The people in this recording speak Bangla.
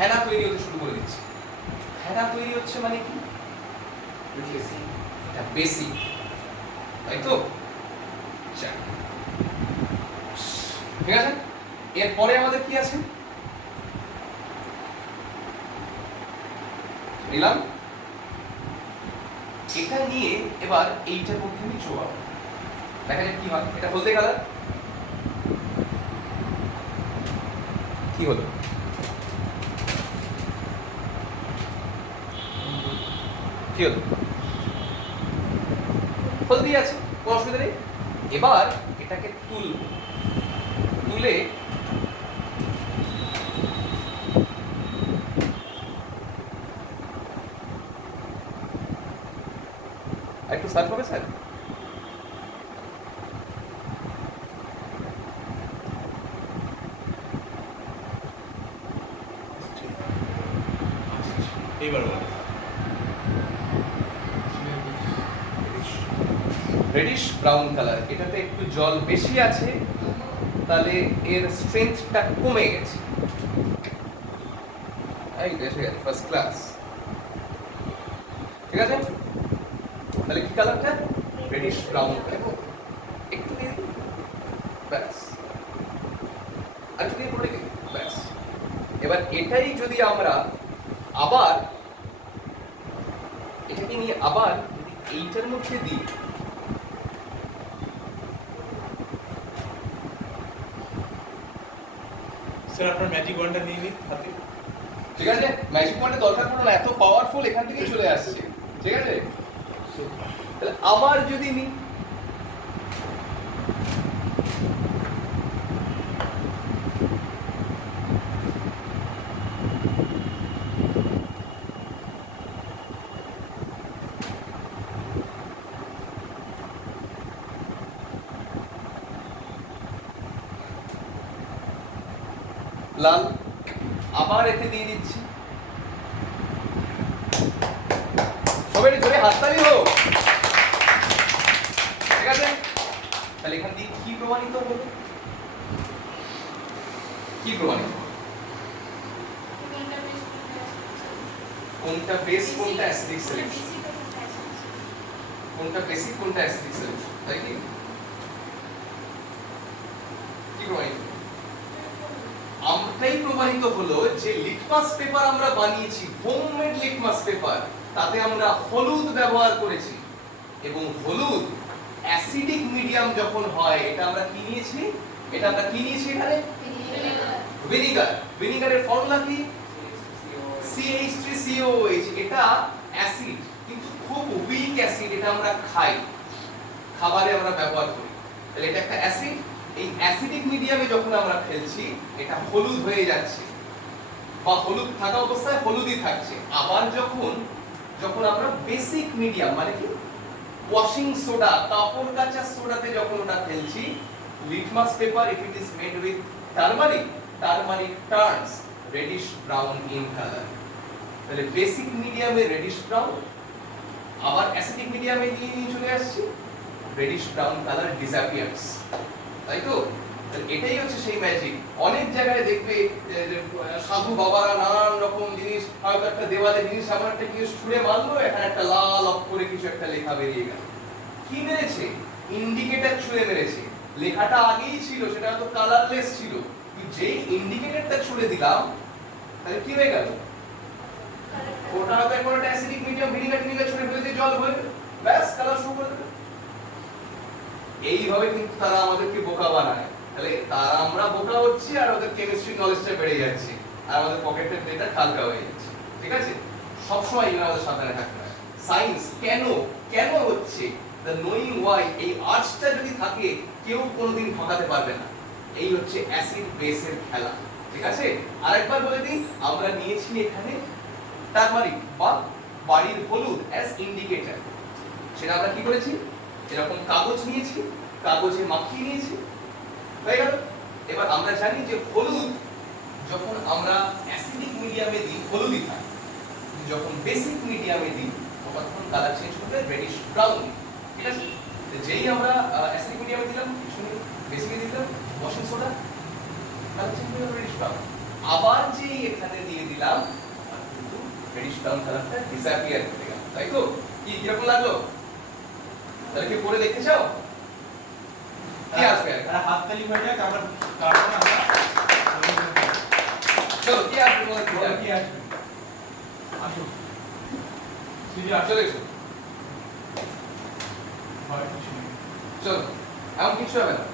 ফেনা তৈরি হতে শুরু করে দিচ্ছে। ফেনা তৈরি হচ্ছে মানে কি? এটা বেসিক, তাই তো? ঠিক আছে, এরপরে আমাদের কি আছে নিলাম, এটা নিয়ে এবার এইটার মধ্যে আমি চোবাবো, দেখা যাক কি হয়। এটা হলদে কালার, কি হলো? কি হলো? হলদি আছে, কোনো অসুবিধা নেই। এবার এটাকে তুলবো, তুলে একটু সার্ভ হবে স্যার। রেডিশ ব্রাউন কালার, এটাতে একটু জল বেশি আছে, তাহলে এর স্ট্রেংথটা কমে গেছে। এই এসে গেছে ফার্স্ট ক্লাস। ঠিক আছে, তাহলে কি কালারটা? Radish brown colour. একটু দিয়ে দিই, ব্যাস। আর একটু দিয়ে পড়ে দিই, ব্যাস। এবার এটাই যদি আমরা আবার এটাকে নিয়ে আবার যদি এইটার মধ্যে দিই, স্যার আপনার ম্যাজিক ওয়ান্ডটা নিয়ে নিন হাতে। ঠিক আছে, ম্যাজিক ওয়ান্ডের দরকার পড়লো না, এত পাওয়ারফুল এখান থেকেই চলে আসছে। ঠিক আছে, তাহলে আবার যদি নিই, লাল, আবার এতে দিয়ে দিচ্ছি। সবাই ধরে হাততালি হোক। ঠিক আছে, তাহলে এখান দিয়ে কি প্রমাণিত হলো? কি প্রমাণিত? কোনটা বেস কোনটা অ্যাসিডিক সলিউশন, কোনটা বেসিক কোনটা অ্যাসিডিক সলিউশন, তাই কি? কি প্রমাণিত? আমরাই প্রমাণিত হলো যে লিটমাস পেপার আমরা বানিয়েছি, হোমমেড লিটমাস পেপার, তাতে আমরা হলুদ ব্যবহার করেছি, এবং হলুদ অ্যাসিডিক মিডিয়াম যখন হয়, এটা আমরা কি নিয়েছি? এটা আমরা কি নিয়েছি এখানে? ভিনিগার। ভিনিগারের ফর্মুলা কি? CH3COOH। এটা অ্যাসিড, কিন্তু খুব উইক অ্যাসিড, এটা আমরা খাই, খাবারে আমরা ব্যবহার করি। তাহলে এটা একটা অ্যাসিড, এই অ্যাসিডিক মিডিয়ামে যখন আমরা ফেলছি, এটা হলুদ হয়ে যাচ্ছে, বা হলুদ থাকা অবস্থায় হলুদই থাকছে। আবার যখন যখন আমরা বেসিক মিডিয়াম মানে কি ওয়াশিং সোডা, কাপড় কাচার সোডাতে যখন ওটা ফেলছি, litmus paper if it is made with turmeric, turmeric turns radish brown in colour. তাহলে বেসিক মিডিয়ামে রেডিশ ব্রাউন, আবার অ্যাসিডিক মিডিয়ামে দিয়ে নিয়ে চলে আসছি, রেডিশ ব্রাউন কালার ডিসঅ্যাপিয়ার্স, তাই তো? এটাই হচ্ছে সেই ম্যাজিক। অনেক জায়গায় দেখবে সাধু বাবারা নানান রকম জিনিস, হয়তো একটা দেওয়ালে জিনিস এমন একটা কিছু ছুঁড়ে মারলো, এখানে একটা লাল অক্ষরে কিছু একটা লেখা বেরিয়ে গেল। কি মেরেছে? ইন্ডিকেটর ছুঁড়ে মেরেছে। লেখাটা আগেই ছিল, সেটা হয়তো কালারলেস ছিল, কিন্তু যেই ইন্ডিকেটরটা ছুঁড়ে দিলাম, তাহলে কি হয়ে গেল? ওটা হয়তো এখন একটা অ্যাসিডিক মিডিয়াম, ভিনিগার ছুঁড়ে ফেলেছে, জল হয়ে ব্যাস কালার শুরু করে দেবে। এইভাবে কিন্তু তারা আমাদেরকে বোকা বানায়। তাহলে তারা আমরা বোকা হচ্ছি, আর ওদের কেমিস্ট্রি নলেজটা বেড়ে যাচ্ছে, আর আমাদের পকেটের ডেটা হালকা হয়ে যাচ্ছে। ঠিক আছে, সবসময় এগুলো আমাদের সাবধানে থাকতে হয়। সায়েন্স কেন কেন হচ্ছে, দ্য নোয়িং ওয়াই, এই আর্টসটা যদি থাকে, কেউ কোনোদিন ঠকাতে পারবে না। এই হচ্ছে অ্যাসিড বেসের খেলা। ঠিক আছে, আরেকবার বলে দিই, আমরা নিয়েছি এখানে টারমারিক বা বাড়ির হলুদ অ্যাজ ইন্ডিকেটর। সেটা আমরা কি করেছি? এরকম কাগজ নিয়েছি, কাগজে মাখিয়ে নিয়েছি, হয়ে গেল। এবার আমরা জানি যে হলুদ যখন আমরা অ্যাসিডিক মিডিয়ামে দিই হলুদই থাকে, যখন বেসিক মিডিয়ামে দিই তখন কালার চেঞ্জ করবে রেডিশ ব্রাউন। ঠিক আছে, যেই আমরা অ্যাসিডিক মিডিয়ামে দিলাম, বেসিকে দিলাম ওয়াশিং সোডা, কালার চেঞ্জ হয়ে রেডিশ ব্রাউন। আবার সহজেই এখানে দিয়ে দিলাম আর কিন্তু রেডিশ ব্রাউন কালারটা ডিসঅ্যাপিয়ার করে গেল, তাই তো? কি কিরকম লাগলো? তাহলে কি করে দেখতে চাও? কি আসবে? আরে হাততালি হয়ে যাক, আবার কাটবো না আমরা। চলো কি আসবে বলো কি বলো আসবে? কি আসবে? আসো। সিজি আসো। চলে এসো। ভয় কিছু নেই। চলো, এমন কিছু হবে না।